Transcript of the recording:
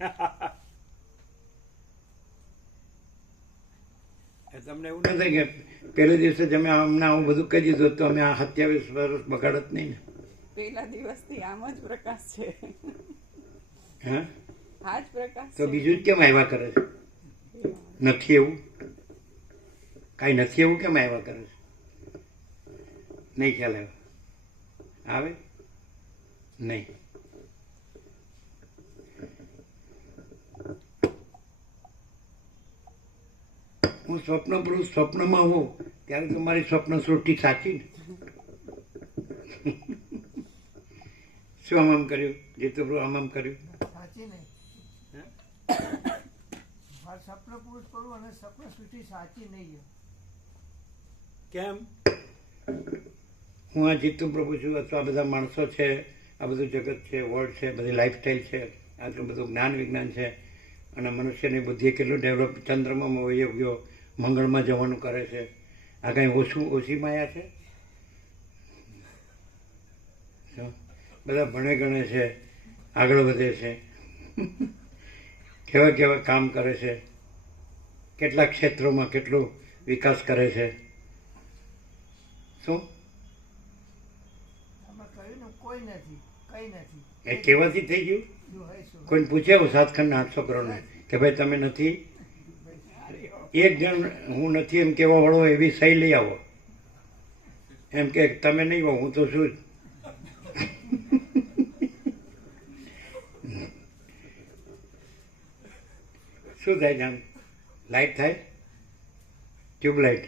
એ તમને એવું ન થાય કે પહેલે દિવસે તમે અમને આવું બધું કહી દીધું તો અમે આ સત્યાવીસ વર્ષ બગાડત નહીં ને. પહેલા દિવસથી આમ જ પ્રકાશ છે. હા? આ જ પ્રકાશ તો બીજું જ કેમ આવ્યા કરે છે? નથી એવું? કાંઈ નથી એવું કેમ આવ્યા કરે છે? નહીં ખ્યાલ આવે આવે? નહીં. હું સ્વપ્ન પુરુષ સ્વપ્નમાં હોઉં ત્યારે તો મારી સ્વપ્ન સૃષ્ટિ સાચી ને શું આમ આમ કર્યું? જીતુપ્રભુ આમ આમ કર્યું. સાચી નહીં. સ્વપ્ન પુરુષ કરું અને સ્વપ્ન સૃષ્ટિ સાચી નહીં કેમ? હું આ જીતુ પ્રભુ છું અથવા બધા માણસો છે આ બધું જગત છે વર્લ્ડ છે બધી લાઈફસ્ટાઈલ છે આટલું બધું જ્ઞાન વિજ્ઞાન છે. અને મનુષ્યની બુદ્ધિ કેટલું ડેવલપ ચંદ્રમાં વહી ગયો મંગળમાં જવાનું કરે છે. આ કાંઈ ઓછું ઓછી માયા છે? બધા ભણે ગણે છે આગળ વધે છે. કેવા કેવા કામ કરે છે? કેટલા ક્ષેત્રોમાં કેટલો વિકાસ કરે છે? શું? આમાં કહ્યું ને કોઈ નથી કઈ નથી. એ કેવાથી થઈ ગયું? કોઈ પૂછ્યા શું કોઈને પૂછ્યા સાતખંડના આઠ છોકરોને કે ભાઈ તમે નથી એક જણ હું નથી એમ કહેવા વાળો, એવી સહી લઈ આવો. એમ કે, તમે નહીં હો હું તો શું શું થાય જામ લાઇટ થાય? ટ્યુબલાઇટ